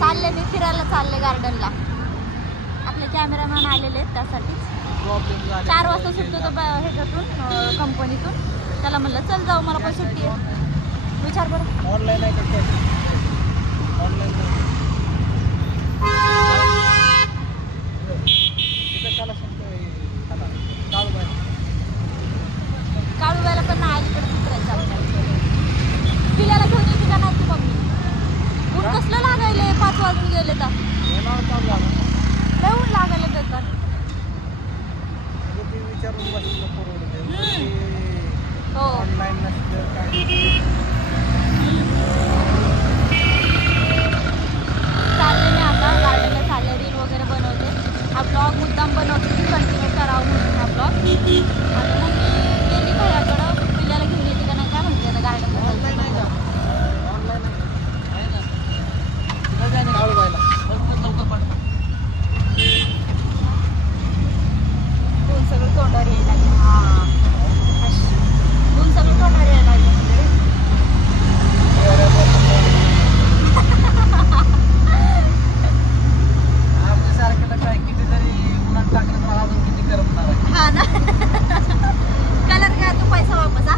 चालले मी फिरायला चालले गार्डनला. आपले कॅमेरामॅन आलेले आहेत त्यासाठीच. 4 वाजता सुटतो तो ह्याच्यातून कंपनीतून. त्याला म्हणलं चल जाऊ, मला पण सुट्टी आहे. विचार बरं ऑनलाईन आहे का? ऑनलाईन काळूबाईला पण नाही अलीकडे उतरायचं आपल्याला. पिल्याला घेऊन येते का नाही तू मम्मी? ऊन कसलं लागायले, 5 वाजून गेले तर लय ऊन लागायला देतात. विचारून बसलं परवडते. हो ऑनलाईन नसलं काय. चालले मी आता गार्डनला, चालले रील वगैरे बनवते. हा ब्लॉग मुद्दाम बनवते की कंटिन्यू करावं म्हणून हा ब्लॉग. आणि मग गेली भैयाकडं, पिल्याला घेऊन येते का नाही काय म्हणते आता गार्डनला. ऑनलाईन आहे का? ऑनलाईन आहे ना. काळूबाईला ऊन सगळं तोंडावर यायला लागलं. ऊन सगळं तोंडावर यायला लागलं. हा ना. कलर काय तू पैसा वापस.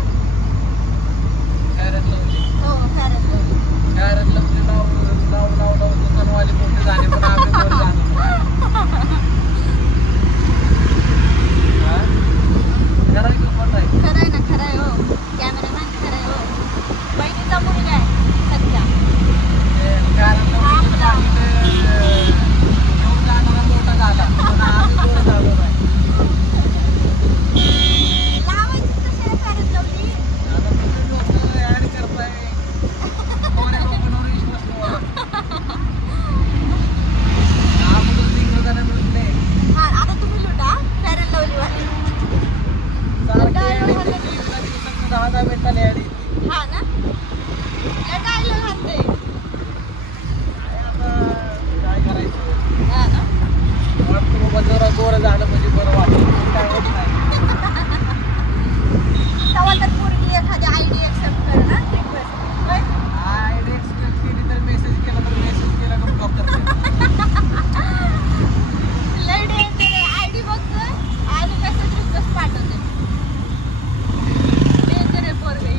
हो दुकानवाले मोठे झाले पण आम्ही वर झालो. खरंय ना, खरंय हो. कॅमेरामॅन खरंय हो. बहिणीचा मुलगा आहे सध्या. मोठा झाला पण आम्ही वर झालो नाही. हा ना, डायलॉग म्हणते. काय करायचं? हा ना. वाटतं बाबा जरा गोर झालं म्हणजे बरं वाटतं. काय होत नाही. तेव्हा तर पूर्वी एखादी आयडी एक्सेप्ट कर ना, रिक्वेस्ट. आयडी एक्सेप्ट केली तर मेसेज केला तर मेसेज केला का ब्लॉक करते. लय डेंजर आहे. आयडी बघतोय आणि मेसेज रिक्वेस्ट पाठवते. डेंजर आहे पोरगे.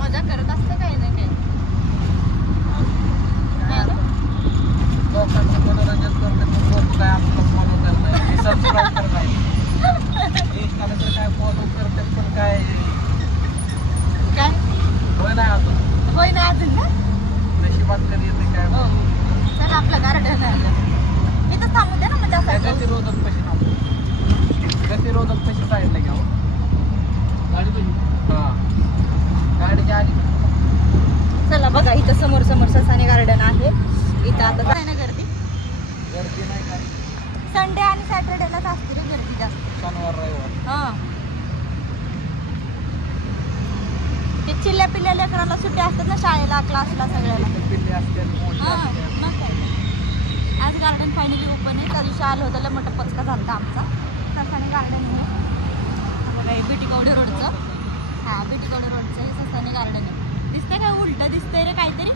मजा करत असते काही ना काही. लोकांचं मनोरंजन करते पण लोक काय आपलं फॉलो करत सबस्क्राईब करत नाही. इंस्टाला तर काय फॉलो करतात पण काय होय नाही अजून. होय ना अजून ना. नशिबात कधी येते काय. हो चल आपलं गार्डन आहे इथं थांबू दे ना. म्हणजे असं गतिरोधक कशी नाव गतिरोधक कशी साईडला घ्यावं. गाडी पाहिजे. हा गाडीच्या आधी. चला बघा इथं समोर ससाने गार्डन आहे. इथं आता काय ना गर्दी नाही काय. संडे आणि सॅटर्डेलाच असते रे गर्दी जास्त. शनिवार रविवार. हा ते चिल्ल्या पिल्ल्या लेकराला सुट्ट्या असतात ना, शाळेला क्लासला सगळ्याला. पिल्ले असतात. हा मग काय. आज गार्डन फायनली ओपन आहे. त्या दिवशी आलं होतं मोठा पचका झाला आमचा. ससाने गार्डन आहे बघा हे बिटीकवडे रोडचं. हा बिटीकवडे रोडचं हे ससाने गार्डन आहे. दिसतंय काय उलट दिसतंय रे काहीतरी.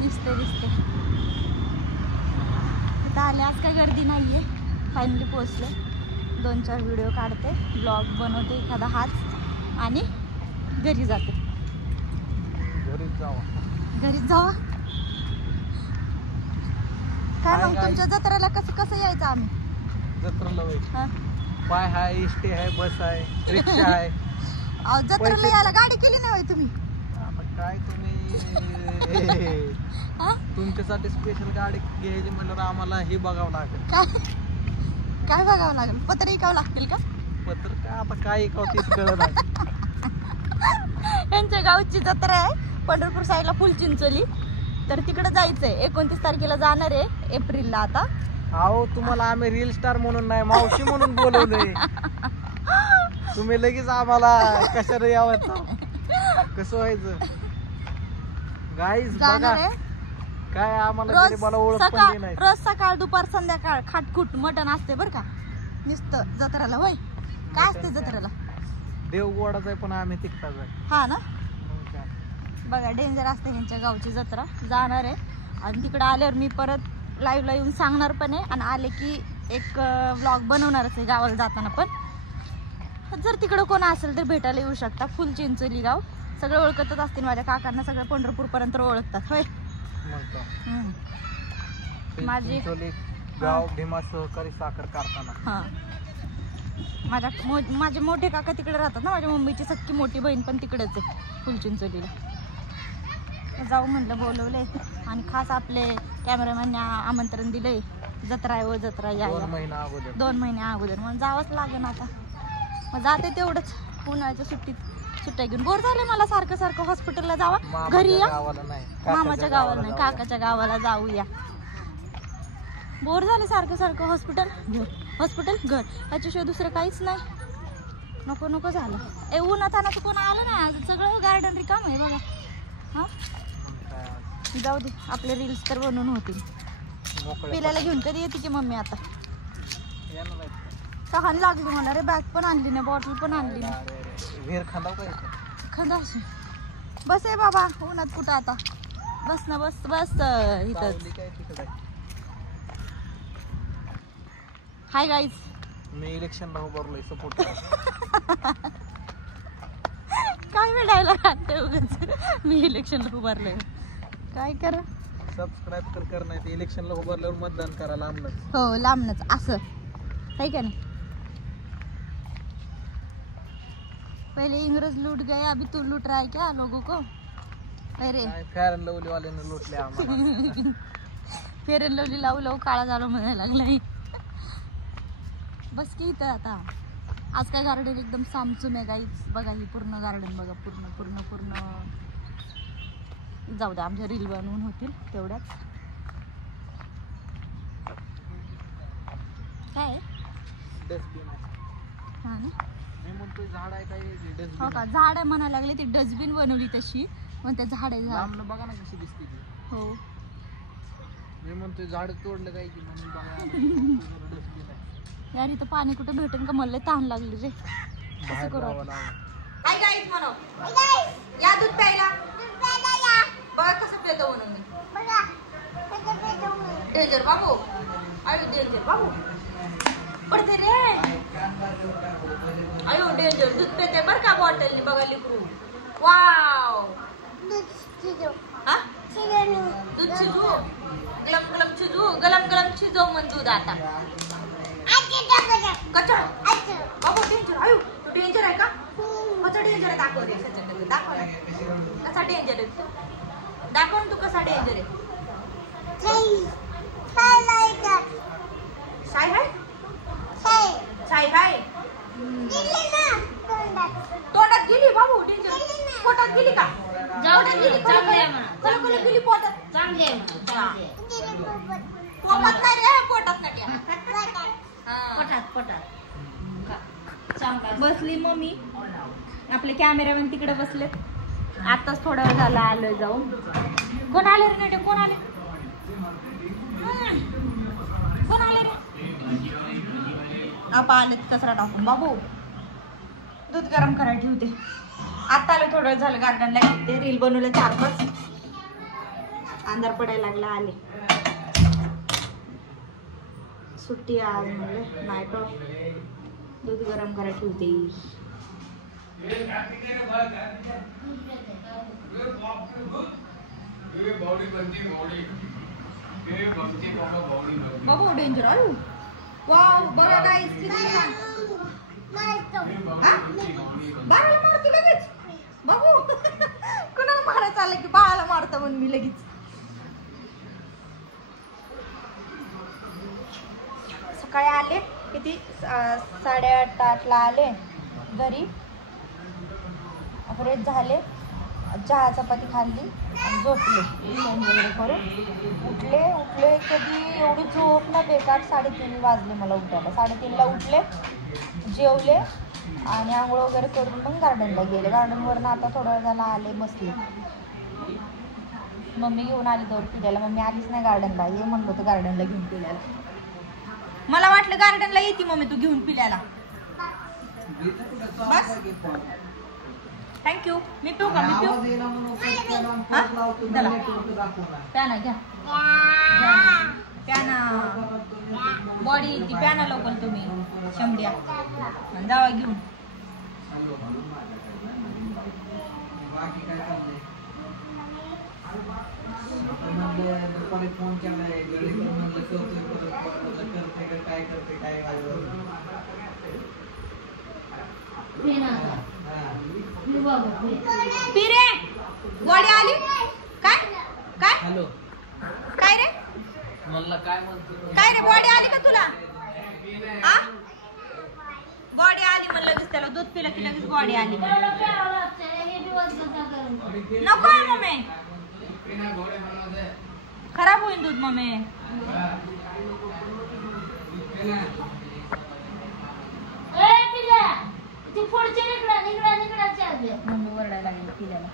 दिसते तिथं आले. आज काय गर्दी नाही आहे. फायनली पोचले. 2-4 व्हिडिओ काढते, ब्लॉग बनवते एखादा हाच आणि घरी जाते. घरीच जावा. काय मग तुमच्या जत्रेला कसं यायचं आम्ही? जत्रेला पाय हाय, इष्टी आहे, बस आहे, रिक्षा आहे. जत्रेला यायला गाडी केली नाही होय तुम्ही? आता काय तुम्ही तुमच्यासाठी स्पेशल गाडी घ्यायची म्हणलं आम्हाला हे बघावं लागेल. काय बघावं लागेल? पत्र ऐकावं लागतील का? पत्र काय आता काय ऐकावं तेच कळत नाही. यांच्या गावची जत्रा आहे पंढरपूर साईडला फुलचिंचोली. तर तिकडे जायचंय. 29 तारखेला जाणार आहे एप्रिलला. आता अहो तुम्हाला आम्ही रील स्टार म्हणून नाही मावशी म्हणून बोलवलंय. तुम्ही लगेच आम्हाला कशाला यावं? कसं व्हायचं गाईज बघा. काय आम्हाला गरीबाला ओळख पण नाही. रोज सकाळ दुपार संध्याकाळ खाटखुट मटण असते बरं का नुसतं जत्रेला. होय काय असते जत्रेला? देवगोडाच आहे पण आम्ही तिकटाच आहे. हा ना. बघा डेंजर असते ह्यांच्या गावची जत्रा. जाणार आहे आणि तिकडे आल्यावर मी परत लाईव्हला येऊन सांगणार पण आहे आणि आले की एक व्लॉग बनवणारच आहे गावाला जाताना पण. जर तिकडं कोण असेल तर भेटायला येऊ शकता. फुल चिंचोली गाव सगळं ओळखतच असतील माझ्या काकांना, सगळं पंढरपूरपर्यंत ओळखतात होय. माझी गाव भीमा सहकारी साखर कारखाना. हां माझे मोठे काका तिकडे राहतात ना, माझ्या मम्मीची सख्खी मोठी बहीण पण तिकडेच आहे फुलचिंचोलीला. जाऊ म्हणलं, बोलवलंय आणि खास आपले कॅमेरामॅनने आमंत्रण दिलंय. जत्रा आहे व जत्रा या 2 महिना अगोदर 2 महिन्या अगोदर मग जावंच लागेल आता. मग जाते तेवढंच उन्हाळ्याच्या सुट्ट्या घेऊन. बोर झाले मला सारखं सारखं हॉस्पिटलला जावा, घरी या. मामाच्या गावाला नाही, काकाच्या गावाला जाऊया. बोर झाले सारखं सारखं हॉस्पिटल घर ह्याच्याशिवाय दुसरं काहीच नाही. नको नको झालं. उन्हातानाचं कोण आलं नाही आज, सगळं गार्डन रिकाम आहे बघा. हां जाऊ दे, आपले रील्स तर बनवून होतील. पिल्याला घेऊन कधी येते की मम्मी आता? तहान लागली मला रे. बॅग पण आणली नाही, बॉटल पण आणली नाही. खंदा असून बस आहे बाबा उन्हात कुठं आता. बस ना बस बस इथं. हाय गाईज, मी इलेक्शनला उभारलोय सपोर्ट. काय भेटायला खाते उगाच. मी इलेक्शनला उभारलोय काय करा. सबस्क्राईब तर कर, नाही ते इलेक्शनला उभारल्यावर मतदान करा लांबनच. हो लांबनच असं आहे का नाही. पहिले इंग्रज लूट गए, अभी तू लूट रहा है क्या लोगों को? अरे फेअर अँड लवली वाल्याने लुटले आम्हाला. फेअर अँड लवली लावू लावू काळा झालो म्हणायला लागलाय. बस की इथं आता. आज काय गार्डन एकदम सामसूम आहे गाईच. बघा ही पूर्ण गार्डन बघा, पूर्ण पूर्ण पूर्ण. जाऊ द्या, आमच्या रील बनवून होतील तेवढ्याच. काय डस्टबिन हा ना, मी म्हणतो झाड आहे काय हो का, झाड आहे म्हणायला लागले. ती डस्टबिन बनवली तशी, मग त्या झाड आहे. झाड बघा ना कशी दिसते ती. हो मी म्हणतोय झाड तोडलं काय की म्हणून बघा. यार इथं पाणी कुठं भेटेल का? मला तहान लागली रे. कसं करू? हाय गाईज म्हणो, या दूध प्यायला. बघा कसं पितो म्हणून मी. डेंजर बाबू, अयो डेंजर बाबू पडते रे. अयो डेंजर दूध पिते बरं का बॉटलनी. बघा लिकू. वाव हा दूध शिजू, गलम गलम शिजू, गलम गलम शिजव म्हण दूध आता. कच्चा बाबू डेंजर. अयो डेंजर आहे का? कसा डेंजर आहे? दाखव रे, दाखव ना कसा डेंजर आहे. दाखव ना तू कसा डेंजर आहे. साय हाय साय हाय. तोंडात गेली बाबू डेंजर. पोटात गेली का? पोटात गेली पोटात. पोटात नाही रे, पोटात नाही. बसली मम्मी. आपले कॅमेरामॅन तिकडे बसलेत. आताच थोडा वेळ झाला आलोय जाऊन. कोण आले रे नाट्य? कोण आले? कोण आले रे? आपा आले कचरा टाकून. बाबू दूध गरम करायला ठेवते. आता आले, थोडं झालं गार्डनला घेते. रील बनवले 4-5. अंधार पडायला लागला. आले सुट्टी आज म्हणले नाईट ऑफ. दूध गरम करायला ठेवते. बाबू डेंजर. आयु वाव बघा गाईस किती छान. बाळाला मारतो लगेच बाबू. कुणाला मारायचं आलं की बाळाला मारतो म्हणून मी लगेच. सकाळी आले किती 8:30ला आले घरी. फ्रेश झाले, चहा चपाती खाल्ली आणि झोपले. वगैरे करून उठले कधी. एवढी झोप ना बेकार. 3:30 वाजले मला उठायला. 3:30ला उठले, जेवले आणि आंघोळ वगैरे करून मग गार्डनला गेले. गार्डनवरनं आता थोडा वेळ झाला आले, बसले. मम्मी घेऊन आली तर पिल्याला. मम्मी आलीच नाही गार्डनला. ये म्हणलं होतं गार्डनला घेऊन पिल्याला. मला वाटलं गार्डनला येते मम्मी तू घेऊन पिल्याला. बस थँक्यू. मी पिऊ का? मी पिऊ. आवाज येईना म्हणून पटकन आणि परत लावतो, चला. नेटवर्क दाखवणार. प्याना घ्या. प्याना बॉडी ती प्याना लवकर तुम्ही शंभड्या आणि जावा घेऊन. बाकी काय चाललंय? आपण म्हणलं दुपारी फोन केलाय, घरी पण म्हणलं करतोय, परत म्हणलं करते का काय करते काय वाजवत. पी रे बॉडी आली काय काय हॅलो, काय रे म्हणलं काय म्हणतो? काय रे बॉडी आली का तुला? आ बॉडी आली म्हणलं लगेच त्याला दूध पिलं की लगेच बॉडी आली. नको आहे मम्मी, खराब होईल दूध मम्मी. मम्मी ओरडायला लागली पिल्याला.